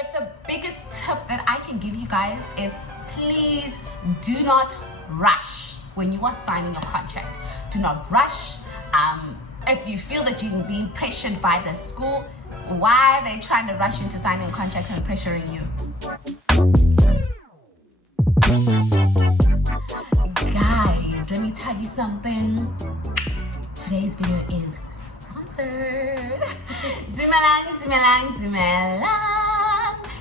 If the biggest tip that I can give you guys is please do not rush when you are signing your contract. Do not rush. If you feel that you're being pressured by the school, why are they trying to rush you into signing a contract and pressuring you? Guys, let me tell you something. Today's video is sponsored. Dumelang.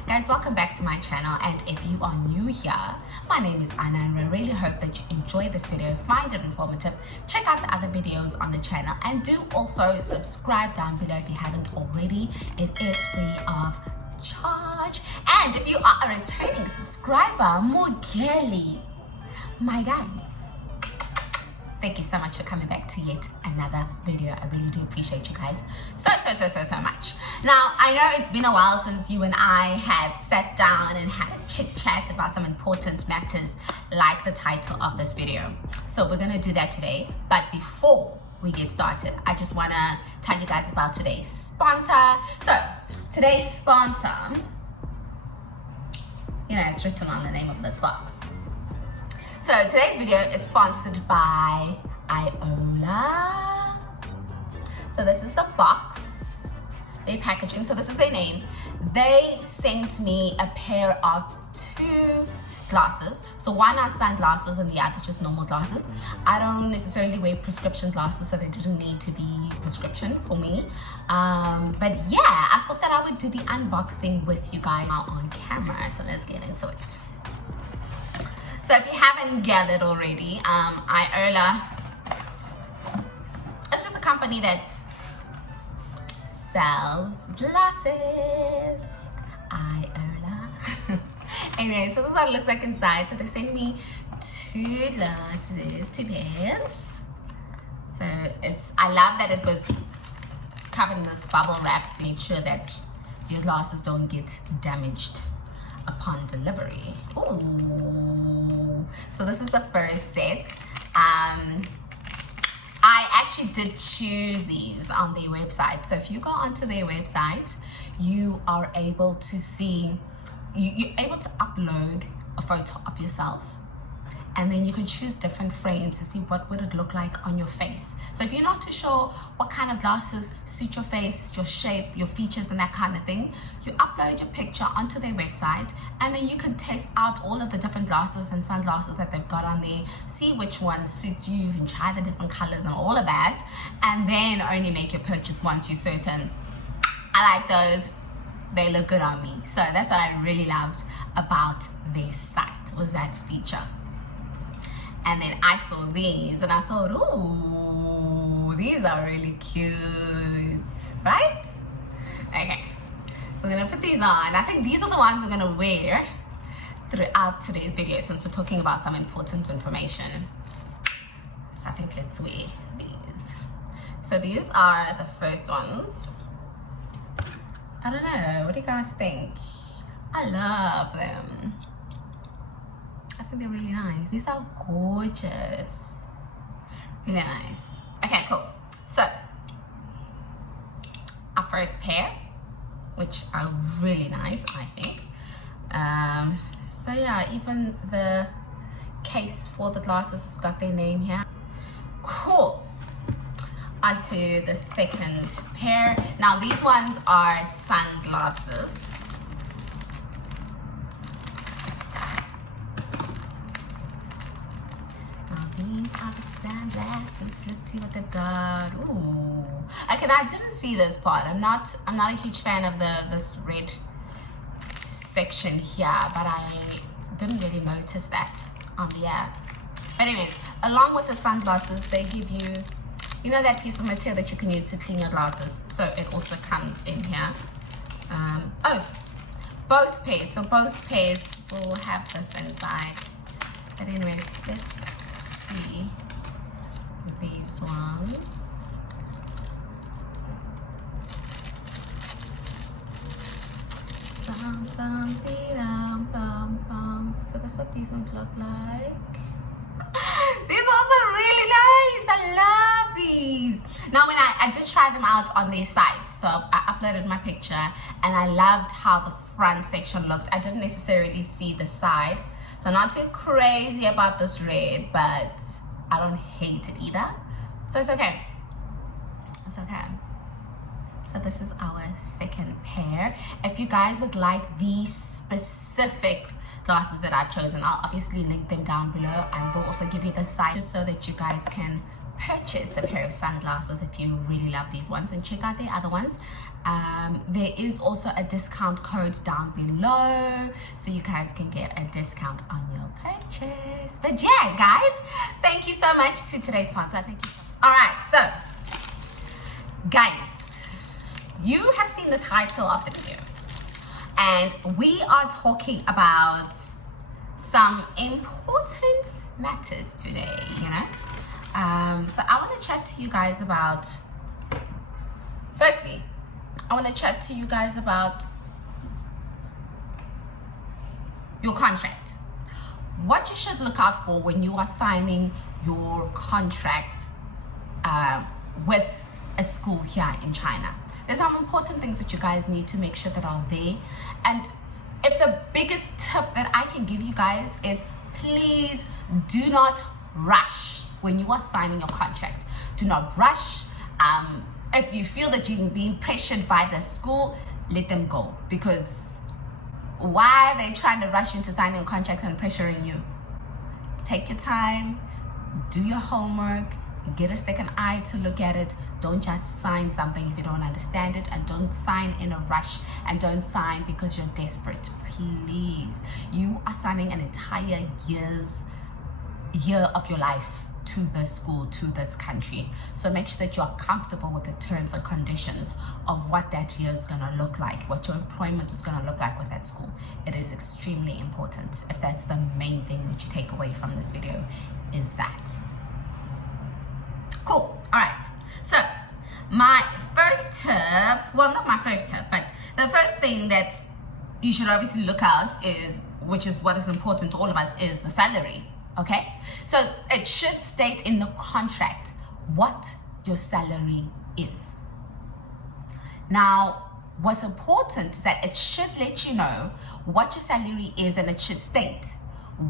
Guys, welcome back to my channel, and if you are new here, my name is Annah, and I really hope that you enjoy this video, find it informative. Check out the other videos on the channel, and do also subscribe down below if you haven't already. It is free of charge. And if you are a returning subscriber, more girly, my guy, thank you so much for coming back to yet another video. I really do appreciate you guys so much. Now, I know it's been a while since you and I have sat down and had a chit chat about some important matters like the title of this video. So we're gonna do that today. But before we get started, I just wanna tell you guys about today's sponsor. So today's sponsor, you know, it's written on the name of this box. So today's video is sponsored by Aoolia. So this is the box, their packaging. So this is their name. They sent me a pair of 2 glasses. So one are sunglasses and the other just normal glasses. I don't necessarily wear prescription glasses, so they didn't need to be prescription for me. But yeah, I thought that I would do the unboxing with you guys on camera. So let's get into it. So if you haven't gathered already, Aoolia, it's just a company that sells glasses. Aoolia. Anyway, so this is what it looks like inside. So they sent me 2 glasses, 2 pairs. So I love that it was covered in this bubble wrap. Made sure that your glasses don't get damaged upon delivery. Ooh. So this is the first set. I actually did choose these on their website. So if you go onto their website, you are able to see, you're able to upload a photo of yourself, and then you can choose different frames to see what would it look like on your face. So if you're not too sure what kind of glasses suit your face, your shape, your features and that kind of thing, you upload your picture onto their website, and then you can test out all of the different glasses and sunglasses that they've got on there, see which one suits you, and try the different colors and all of that, and then only make your purchase once you're certain. I like those. They look good on me. So that's what I really loved about their site, was that feature. And then I saw these and I thought, ooh, these are really cute, right? Okay, so I'm gonna put these on. I think these are the ones I'm gonna wear throughout today's video, since we're talking about some important information. So I think let's wear these. So these are the first ones. I don't know, what do you guys think? I love them. I think they're really nice. These are gorgeous. Really nice. Okay, cool. So, our first pair, which are really nice, I think. So yeah, even the case for the glasses has got their name here. Cool. Onto the second pair. Now these ones are sunglasses. These are the sunglasses. Let's see what they've got. Ooh. Okay, now I didn't see this part. I'm not a huge fan of this red section here, but I didn't really notice that on the app. But anyways, along with the sunglasses, they give you know, that piece of material that you can use to clean your glasses. So it also comes in here. Oh, both pairs. So both pairs will have this inside. But anyways, let's see these ones. So that's what these ones look like. These ones are really nice. I love these. Now, when I did try them out on their site, so I uploaded my picture and I loved how the front section looked. I didn't necessarily see the side, so I'm not too crazy about this red, but I don't hate it either, so it's okay. It's okay. So this is our second pair. If you guys would like these specific glasses that I've chosen, I'll obviously link them down below. I will also give you the site so that you guys can purchase a pair of sunglasses if you really love these ones, and check out the other ones. There is also a discount code down below, so you guys can get a discount on your purchase. But yeah, guys, thank you so much to today's sponsor. Thank you so much. All right, so guys, you have seen the title of the video, and we are talking about some important matters today, you know. So I want to chat to you guys about, firstly, I want to chat to you guys about your contract. What you should look out for when you are signing your contract with a school here in China. There's some important things that you guys need to make sure that are there. And if the biggest tip that I can give you guys is, please do not rush when you are signing your contract. Do not rush. If you feel that you're being pressured by the school, let them go, because why are they trying to rush into signing a contract and pressuring you? Take your time, do your homework, get a second eye to look at it. Don't just sign something if you don't understand it, and don't sign in a rush, and don't sign because you're desperate. Please, you are signing an entire year of your life to this school, to this country. So make sure that you're comfortable with the terms and conditions of what that year is going to look like, what your employment is going to look like with that school. It is extremely important. If that's the main thing that you take away from this video, is that. Cool. All right. So my first tip, well, not my first tip, but the first thing that you should obviously look out is, which is what is important to all of us, is the salary. Okay, so it should state in the contract what your salary is. Now, what's important is that it should let you know what your salary is, and it should state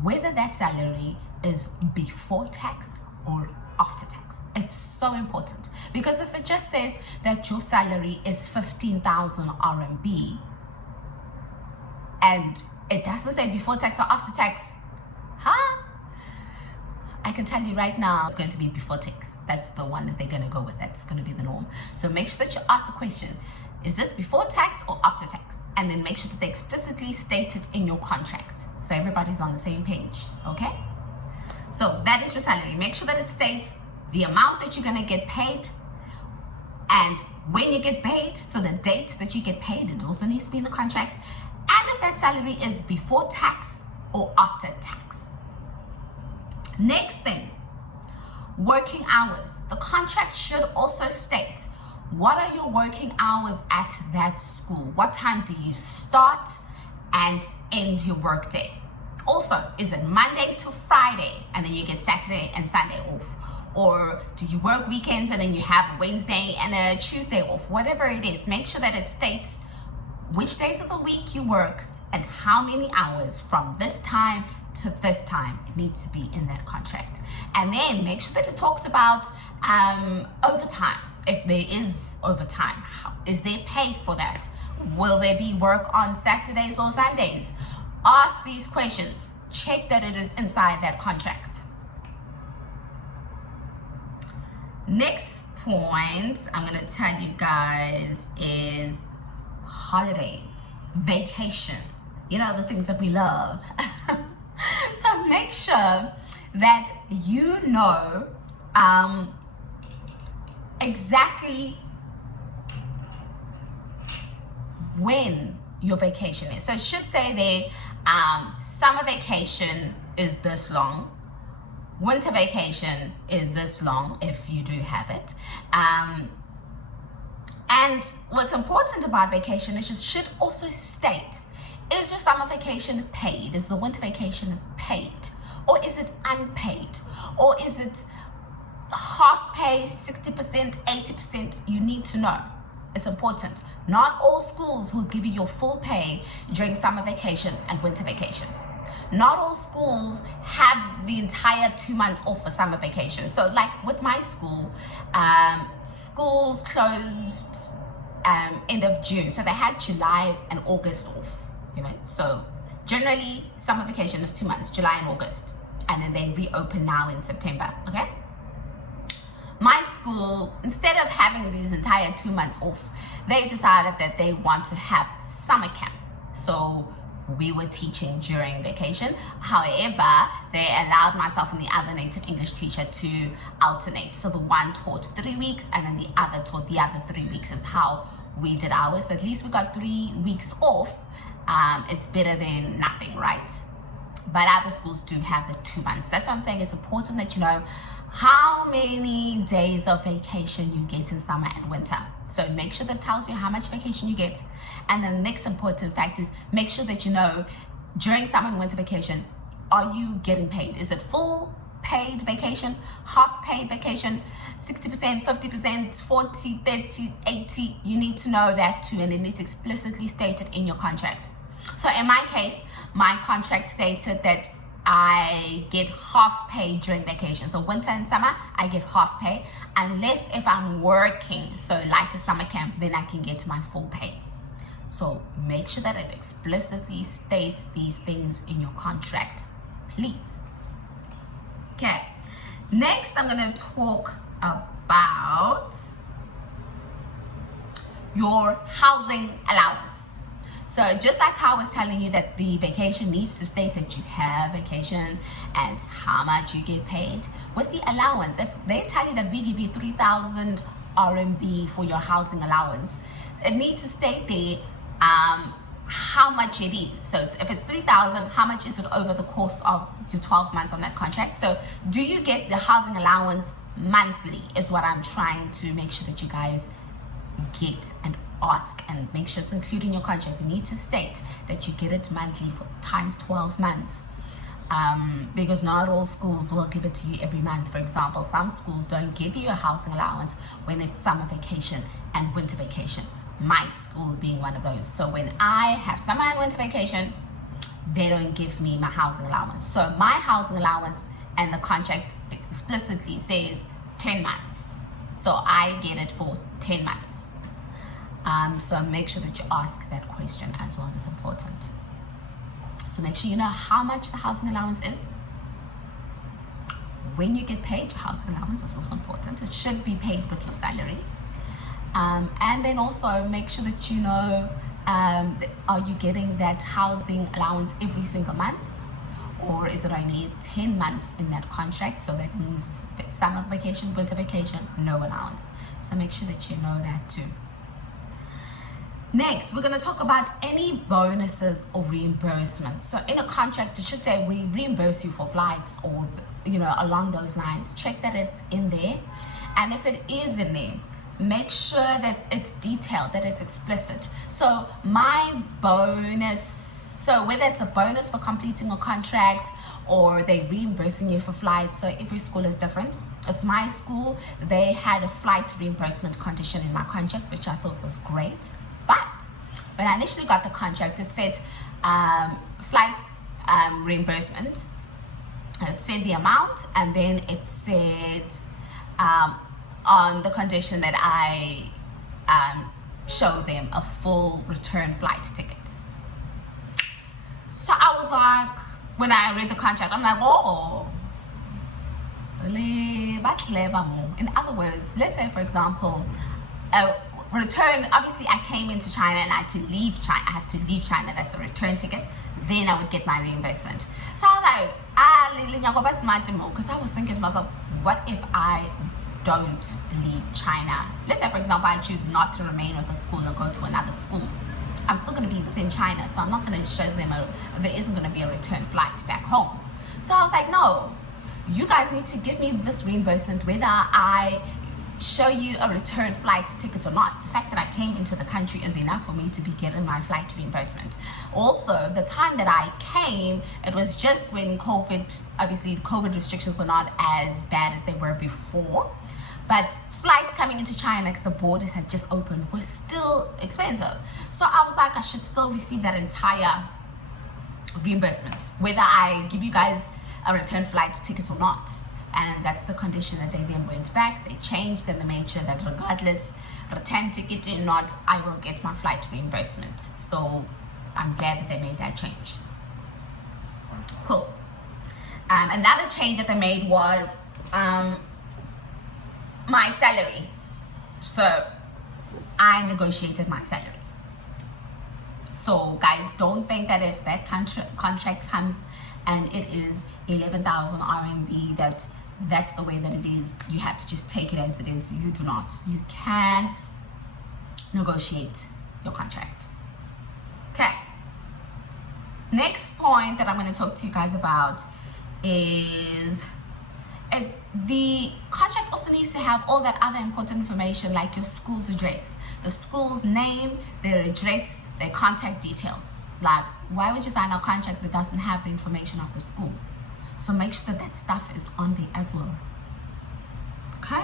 whether that salary is before tax or after tax. It's so important, because if it just says that your salary is 15,000 RMB and it doesn't say before tax or after tax, I can tell you right now, it's going to be before tax. That's the one that they're going to go with. That's going to be the norm. So make sure that you ask the question, is this before tax or after tax? And then make sure that they explicitly state it in your contract, so everybody's on the same page, okay? So that is your salary. Make sure that it states the amount that you're going to get paid, and when you get paid, so the date that you get paid, it also needs to be in the contract, and if that salary is before tax or after tax. Next thing, working hours. The contract should also state, what are your working hours at that school? What time do you start and end your work day? Also, is it Monday to Friday and then you get Saturday and Sunday off? Or do you work weekends and then you have Wednesday and a Tuesday off? Whatever it is, make sure that it states which days of the week you work and how many hours from this time to this time. It needs to be in that contract. And then make sure that it talks about overtime. If there is overtime, is there paid for that? Will there be work on Saturdays or Sundays? Ask these questions. Check that it is inside that contract. Next point I'm going to tell you guys is holidays, vacation, you know, the things that we love. So make sure that you know exactly when your vacation is. So it should say there, summer vacation is this long, winter vacation is this long if you do have it. And what's important about vacation is it should also state, is your summer vacation paid? Is the winter vacation paid? Or is it unpaid? Or is it half pay, 60%, 80%, you need to know. It's important. Not all schools will give you your full pay during summer vacation and winter vacation. Not all schools have the entire 2 months off for summer vacation. So like with my school, schools closed end of June. So they had July and August off, you know. So generally summer vacation is 2 months, July and August. And then they reopen now in September, okay? My school, instead of having these entire 2 months off, they decided that they want to have summer camp. So we were teaching during vacation. However, they allowed myself and the other native English teacher to alternate. So the one taught 3 weeks and then the other taught the other 3 weeks is how we did ours. At least we got 3 weeks off. It's better than nothing, right? But other schools do have the 2 months. That's what I'm saying. It's important that you know how many days of vacation you get in summer and winter. So make sure that tells you how much vacation you get. And the next important fact is make sure that you know during summer and winter vacation, are you getting paid? Is it full paid vacation, half paid vacation, 60%, 50%, 40, 30, 80? You need to know that too, and it needs explicitly stated in your contract. So in my case, my contract stated that I get half pay during vacation. So winter and summer, I get half pay. Unless if I'm working, so like a summer camp, then I can get my full pay. So make sure that it explicitly states these things in your contract, please. Okay, next I'm going to talk about your housing allowance. So just like how I was telling you that the vacation needs to state that you have vacation and how much you get paid, with the allowance, if they tell you that we give you 3,000 RMB for your housing allowance, it needs to state there how much it is. So if it's 3,000, how much is it over the course of your 12 months on that contract? So do you get the housing allowance monthly is what I'm trying to make sure that you guys get and ask, and make sure it's included in your contract. You need to state that you get it monthly for times 12 months, because not all schools will give it to you every month. For example, some schools don't give you a housing allowance when it's summer vacation and winter vacation, my school being one of those. So when I have summer and winter vacation, they don't give me my housing allowance. So my housing allowance and the contract explicitly says 10 months, so I get it for 10 months. So make sure that you ask that question as well. It's important. So make sure you know how much the housing allowance is. When you get paid, your housing allowance is also important. It should be paid with your salary. And then also make sure that you know, are you getting that housing allowance every single month? Or is it only 10 months in that contract? So that means summer vacation, winter vacation, no allowance. So make sure that you know that too. Next, we're going to talk about any bonuses or reimbursements. So in a contract, it should say we reimburse you for flights or, you know, along those lines. Check that it's in there. And if it is in there, make sure that it's detailed, that it's explicit. So my bonus, so whether it's a bonus for completing a contract or they reimbursing you for flights, so every school is different. With my school, they had a flight reimbursement condition in my contract, which I thought was great. But when I initially got the contract, it said flight reimbursement. It said the amount, and then it said on the condition that I show them a full return flight ticket. So I was like, when I read the contract, I'm like, oh, in other words, let's say for example, return, obviously I came into China and I had to leave China. I have to leave China. That's a return ticket. Then I would get my reimbursement. So I was like, because I was thinking to myself, what if I don't leave China? Let's say, for example, I choose not to remain with a school and go to another school. I'm still going to be within China, so I'm not going to show them there isn't going to be a return flight back home. So I was like, no, you guys need to give me this reimbursement whether I show you a return flight ticket or not. The fact that I came into the country is enough for me to be getting my flight reimbursement. Also, the time that I came, it was just when obviously COVID restrictions were not as bad as they were before, but flights coming into China, because the borders had just opened, were still expensive. So I was like, I should still receive that entire reimbursement, whether I give you guys a return flight ticket or not. And that's the condition that they then went back. They changed, and they made sure that regardless return ticket or not, I will get my flight reimbursement. So I'm glad that they made that change. Cool. Another change that they made was my salary. So I negotiated my salary. So guys, don't think that if that contract comes and it is 11,000 RMB, that's the way that it is. You have to just take it as it is. You do not. You can negotiate your contract. Okay. Next point that I'm going to talk to you guys about is the contract also needs to have all that other important information, like your school's address, the school's name, their address, their contact details. Like, why would you sign a contract that doesn't have the information of the school? So make sure that stuff is on there as well. Okay.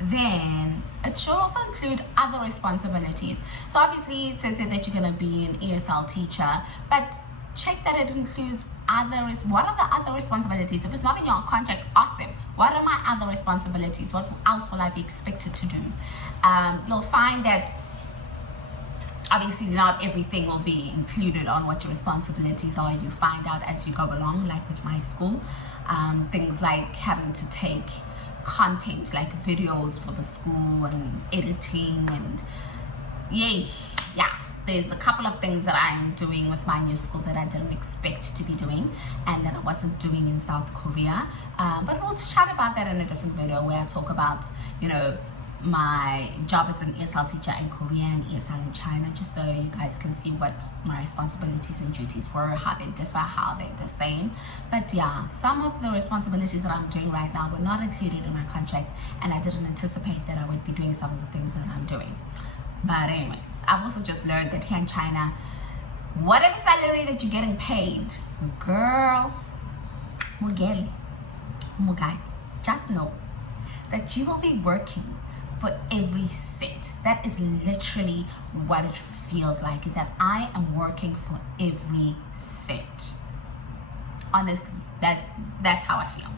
Then it should also include other responsibilities. So obviously it says that you're going to be an ESL teacher, but check that it includes what are the other responsibilities? If it's not in your contract, ask them, what are my other responsibilities? What else will I be expected to do? You'll find that obviously not everything will be included on what your responsibilities are. You find out as you go along, like with my school. Things like having to take content, like videos for the school, and editing, and yeah, there's a couple of things that I'm doing with my new school that I didn't expect to be doing and that I wasn't doing in South Korea. But we'll chat about that in a different video where I talk about, my job as an ESL teacher in Korea and ESL in China, just so you guys can see what my responsibilities and duties were, how they differ, how they're the same. But yeah, some of the responsibilities that I'm doing right now were not included in my contract, and I didn't anticipate that I would be doing some of the things that I'm doing. But anyways, I've also just learned that here in China, whatever salary that you're getting paid, girl, just know that you will be working for every cent. That is literally what it feels like, is that I am working for every cent. Honestly, that's how I feel.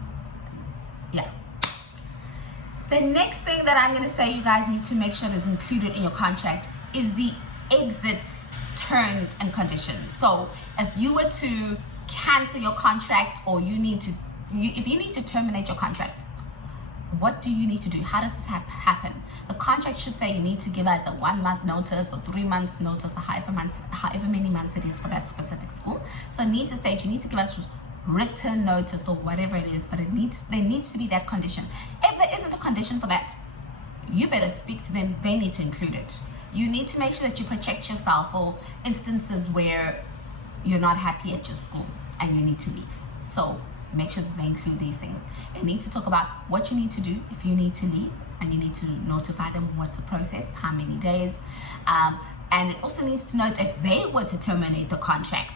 Yeah. The next thing that I'm going to say you guys need to make sure is included in your contract is the exit terms and conditions. So if you were to cancel your contract, or if you need to terminate your contract, what do you need to do? How does this happen? The contract should say you need to give us a 1 month notice or 3 months notice, or however many months it is for that specific school. So it needs to state you need to give us written notice or whatever it is, but there needs to be that condition. If there isn't a condition for that, you better speak to them. They need to include it. You need to make sure that you protect yourself for instances where you're not happy at your school and you need to leave. So make sure that they include these things. It needs to talk about what you need to do if you need to leave, and you need to notify them what's the process, how many days, and it also needs to note if they were to terminate the contract,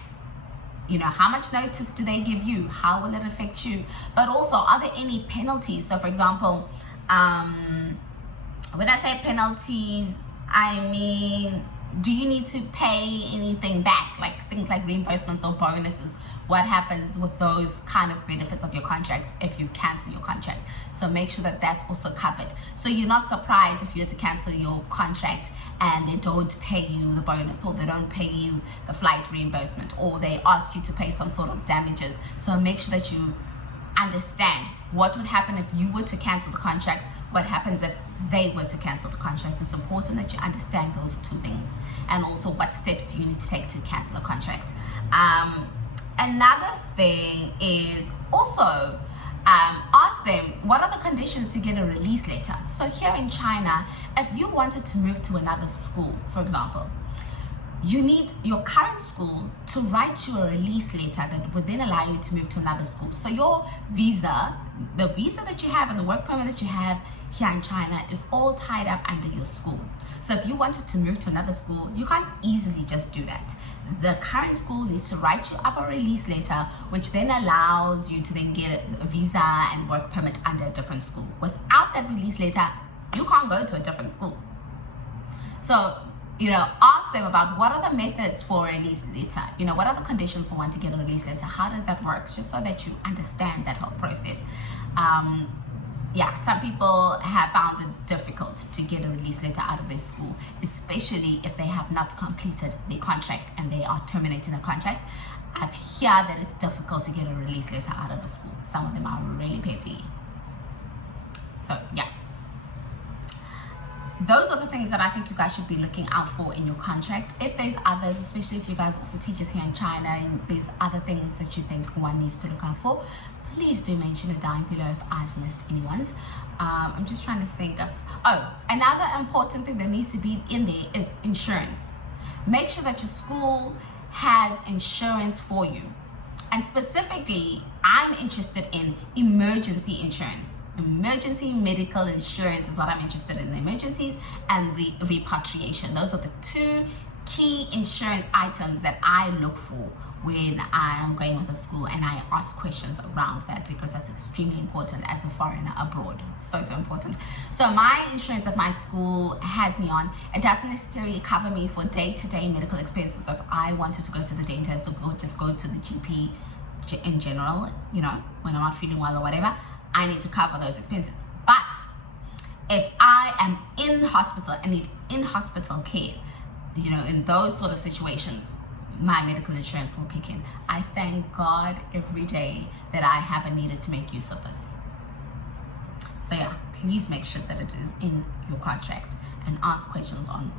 how much notice do they give you, how will it affect you, but also are there any penalties? So for example, when I say penalties, I mean, do you need to pay anything back, like things like reimbursements or bonuses? What happens with those kind of benefits of your contract if you cancel your contract? So make sure that that's also covered. So you're not surprised if you're to cancel your contract and they don't pay you the bonus, or they don't pay you the flight reimbursement, or they ask you to pay some sort of damages. So make sure that you understand what would happen if you were to cancel the contract, what happens if they were to cancel the contract. It's important that you understand those two things, and also what steps do you need to take to cancel a contract. Another thing is also ask them what are the conditions to get a release letter. So here in China, if you wanted to move to another school, for example, you need your current school to write you a release letter that would then allow you to move to another school. So your visa, the visa that you have and the work permit that you have here in China is all tied up under your school. So if you wanted to move to another school, you can't easily just do that. The current school needs to write you up a release letter, which then allows you to then get a visa and work permit under a different school. Without that release letter, you can't go to a different school. So, ask them about what are the methods for a release letter. What are the conditions for one to get a release letter? How does that work? Just so that you understand that whole process. Some people have found it difficult to get a release letter out of their school, especially if they have not completed their contract and they are terminating a contract. I've heard that it's difficult to get a release letter out of a school. Some of them are really petty. So, yeah. Those are the things that I think you guys should be looking out for in your contract. If there's others, especially if you guys also teachers here in China, and there's other things that you think one needs to look out for, please do mention it down below if I've missed anyone's. I'm just trying to think of, another important thing that needs to be in there is insurance. Make sure that your school has insurance for you. And specifically, I'm interested in emergency insurance. Emergency medical insurance is what I'm interested in. Emergencies and repatriation. Those are the two key insurance items that I look for when I am going with a school, and I ask questions around that because that's extremely important as a foreigner abroad. It's so important. So my insurance that my school has me on, it doesn't necessarily cover me for day-to-day medical expenses. So if I wanted to go to the dentist or just go to the GP in general, when I'm not feeling well or whatever, I need to cover those expenses. But if I am in hospital and need in-hospital care, in those sort of situations, my medical insurance will kick in. I thank God every day that I haven't needed to make use of this. So yeah, please make sure that it is in your contract and ask questions on,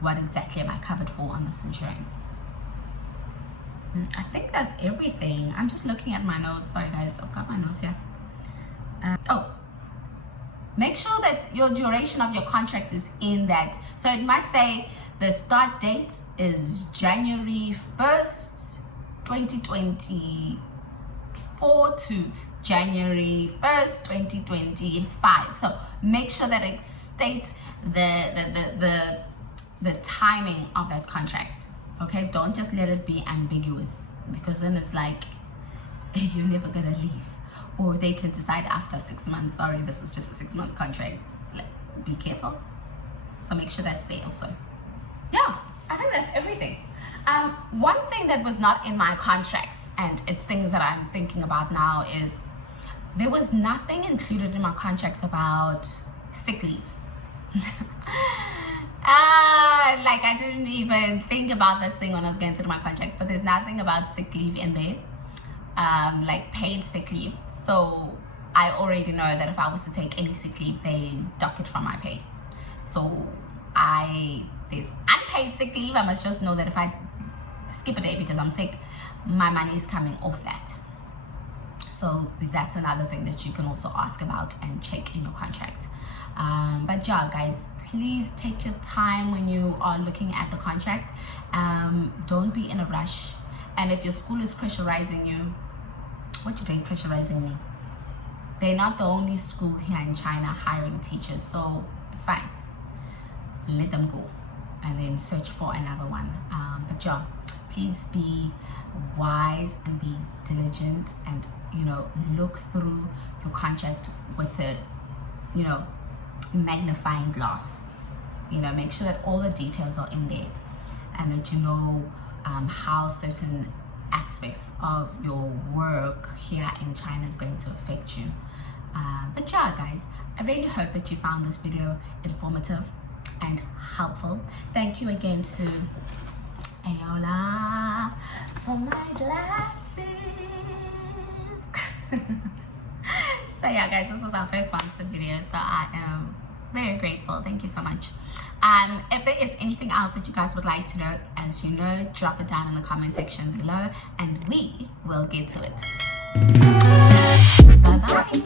what exactly am I covered for on this insurance. I think that's everything. I'm just looking at my notes. Sorry guys, I've got my notes here. Make sure that your duration of your contract is in that. So it must say the start date is January 1st, 2024 to January 1st, 2025. So make sure that it states the timing of that contract. Okay, don't just let it be ambiguous, because then it's like you're never gonna leave. Or they can decide after 6 months, sorry, this is just a 6-month contract. Be careful. So make sure that's there also. Yeah, I think that's everything. One thing that was not in my contracts, and it's things that I'm thinking about now, is there was nothing included in my contract about sick leave. I didn't even think about this thing when I was going through my contract, but there's nothing about sick leave in there, like paid sick leave. So I already know that if I was to take any sick leave, they dock it from my pay. So there's unpaid sick leave. I must just know that if I skip a day because I'm sick, my money is coming off that. So that's another thing that you can also ask about and check in your contract. But yeah, guys, please take your time when you are looking at the contract. Don't be in a rush. And if your school is pressurizing you, what you doing pressurizing me? They're not the only school here in China hiring teachers, so it's fine. Let them go and then search for another one. But yeah, please be wise and be diligent, and look through your contract with a magnifying glass. Make sure that all the details are in there, and that how certain aspects of your work here in China is going to affect you. But yeah, guys, I really hope that you found this video informative and helpful. Thank you again to Aoolia for my glasses. So yeah, guys, this was our first sponsored video, so I am very grateful. Thank you so much. If there is anything else that you guys would like to know, as you know, drop it down in the comment section below and we will get to it. Bye bye.